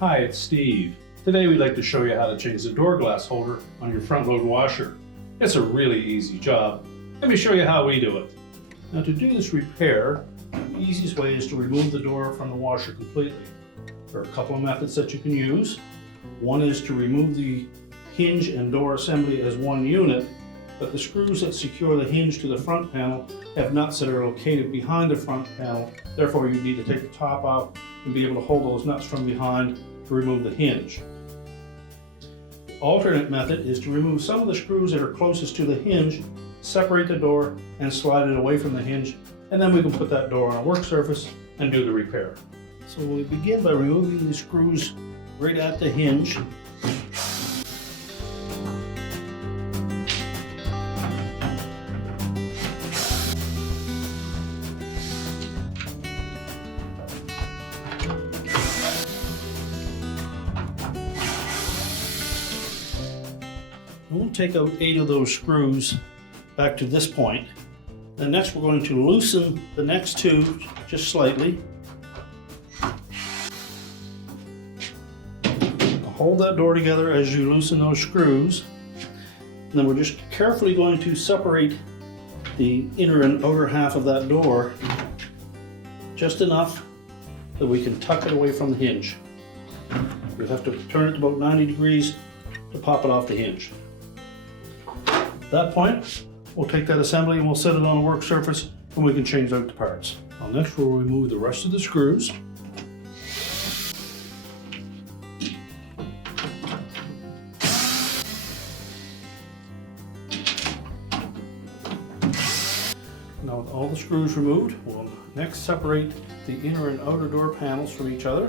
Hi, it's Steve. Today we'd like to show you how to change the door glass holder on your front load washer. It's a really easy job. Let me show you how we do it. Now to do this repair, the easiest way is to remove the door from the washer completely. There are a couple of methods that you can use. One is to remove the hinge and door assembly as one unit, but the screws that secure the hinge to the front panel have nuts that are located behind the front panel. Therefore, you need to take the top out and be able to hold those nuts from behind to remove the hinge. The alternate method is to remove some of the screws that are closest to the hinge, separate the door, and slide it away from the hinge, and then we can put that door on a work surface and do the repair. So we begin by removing the screws right at the hinge. We'll take out 8 of those screws back to this point. And next we're going to loosen the next 2 just slightly. Hold that door together as you loosen those screws. And then we're just carefully going to separate the inner and outer half of that door just enough that we can tuck it away from the hinge. You'll have to turn it about 90 degrees to pop it off the hinge. At that point, we'll take that assembly and we'll set it on a work surface and we can change out the parts. Now next we'll remove the rest of the screws. Now with all the screws removed, we'll next separate the inner and outer door panels from each other.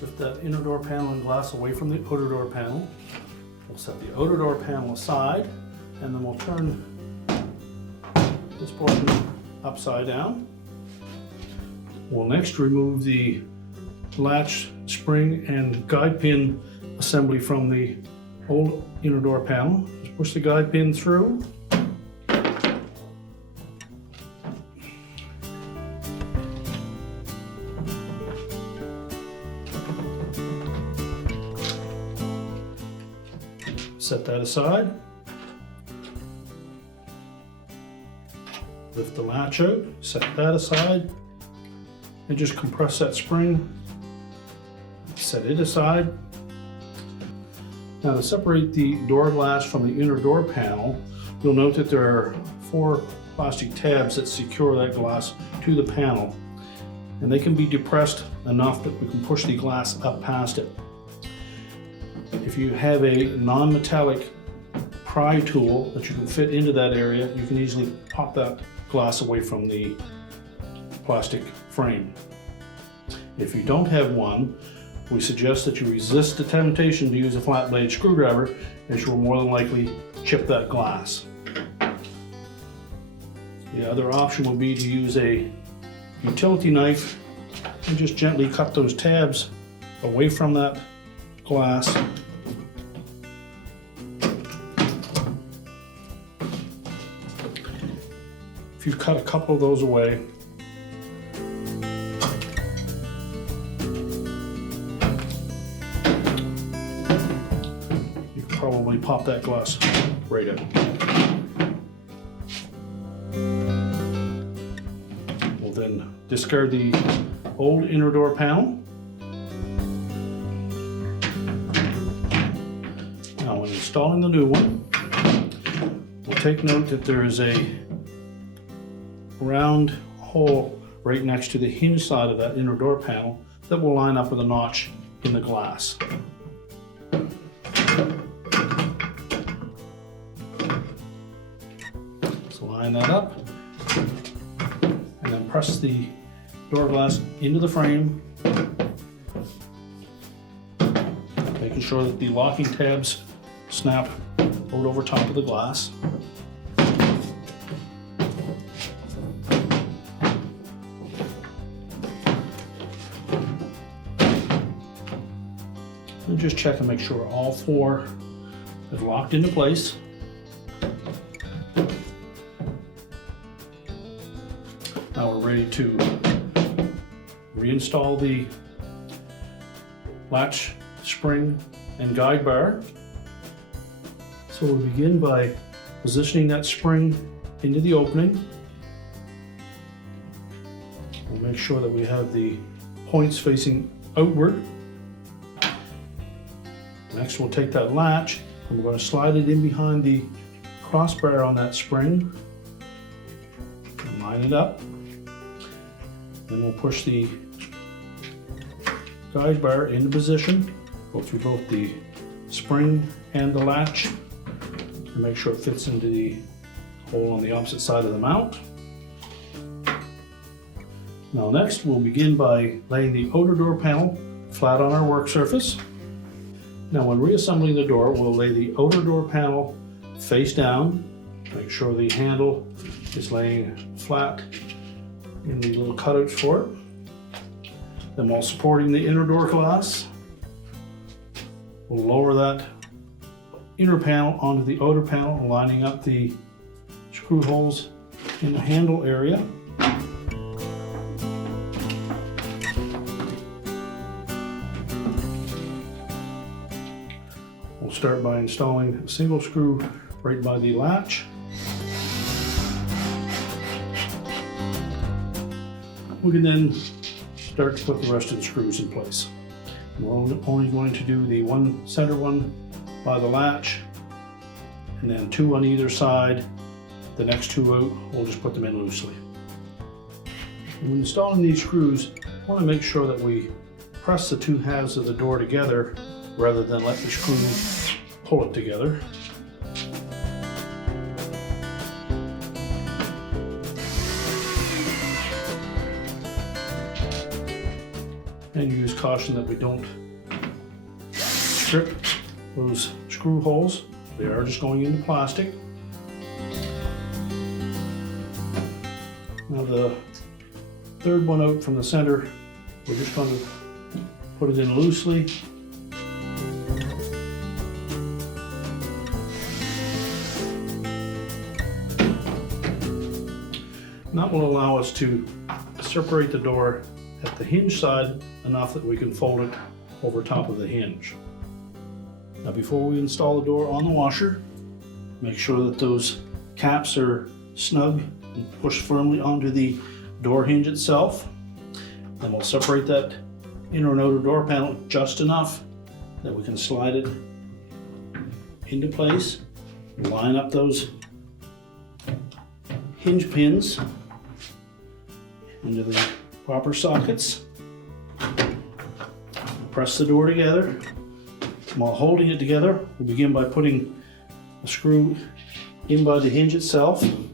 Lift that inner door panel and glass away from the outer door panel. We'll set the outer door panel aside and then we'll turn this portion upside down. We'll next remove the latch, spring, and guide pin assembly from the old inner door panel. Just push the guide pin through. Set that aside. Lift the latch out, set that aside, and just compress that spring. Set it aside. Now to separate the door glass from the inner door panel, you'll note that there are 4 plastic tabs that secure that glass to the panel, and they can be depressed enough that we can push the glass up past it. If you have a non-metallic pry tool that you can fit into that area, you can easily pop that glass away from the plastic frame. If you don't have one, we suggest that you resist the temptation to use a flat blade screwdriver, as you will more than likely chip that glass. The other option would be to use a utility knife and just gently cut those tabs away from that glass. If you cut a couple of those away, you can probably pop that glass right out. We'll then discard the old inner door panel. Now when installing the new one, we'll take note that there is a round hole right next to the hinge side of that inner door panel that will line up with a notch in the glass. So line that up and then press the door glass into the frame, making sure that the locking tabs snap hold over top of the glass. And just check and make sure all four is locked into place. Now we're ready to reinstall the latch spring and guide bar. So we'll begin by positioning that spring into the opening. We'll make sure that we have the points facing outward. Next we'll take that latch and we're going to slide it in behind the crossbar on that spring and line it up. Then we'll push the guide bar into position, go through both the spring and the latch and make sure it fits into the hole on the opposite side of the mount. Now next we'll begin by laying the outer door panel flat on our work surface. Now when reassembling the door, we'll lay the outer door panel face down, make sure the handle is laying flat in the little cutouts for it. Then while supporting the inner door glass, we'll lower that inner panel onto the outer panel, lining up the screw holes in the handle area. We'll start by installing a single screw right by the latch. We can then start to put the rest of the screws in place. We're only going to do the one center one by the latch and then two on either side. The next two out, we'll just put them in loosely. When installing these screws, I want to make sure that we press the two halves of the door together rather than let the screw pull it together. And use caution that we don't strip those screw holes. They are just going into plastic. Now the third one out from the center, we're just going to put it in loosely. And that will allow us to separate the door at the hinge side enough that we can fold it over top of the hinge. Now before we install the door on the washer, make sure that those caps are snug and pushed firmly onto the door hinge itself. Then we'll separate that inner and outer door panel just enough that we can slide it into place. Line up those hinge pins into the proper sockets. Press the door together. While holding it together, we'll begin by putting a screw in by the hinge itself. And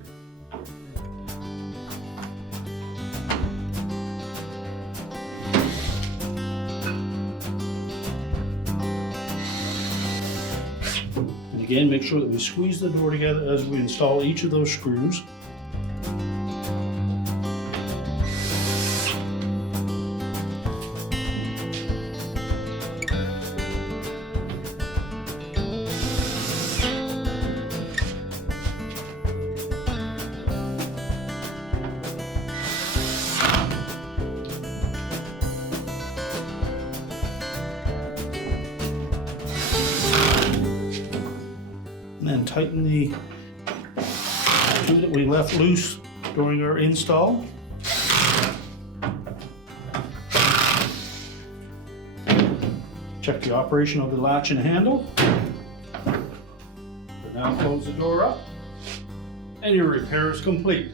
again, make sure that we squeeze the door together as we install each of those screws. And then tighten the two that we left loose during our install. Check the operation of the latch and handle. Now close the door up and your repair is complete.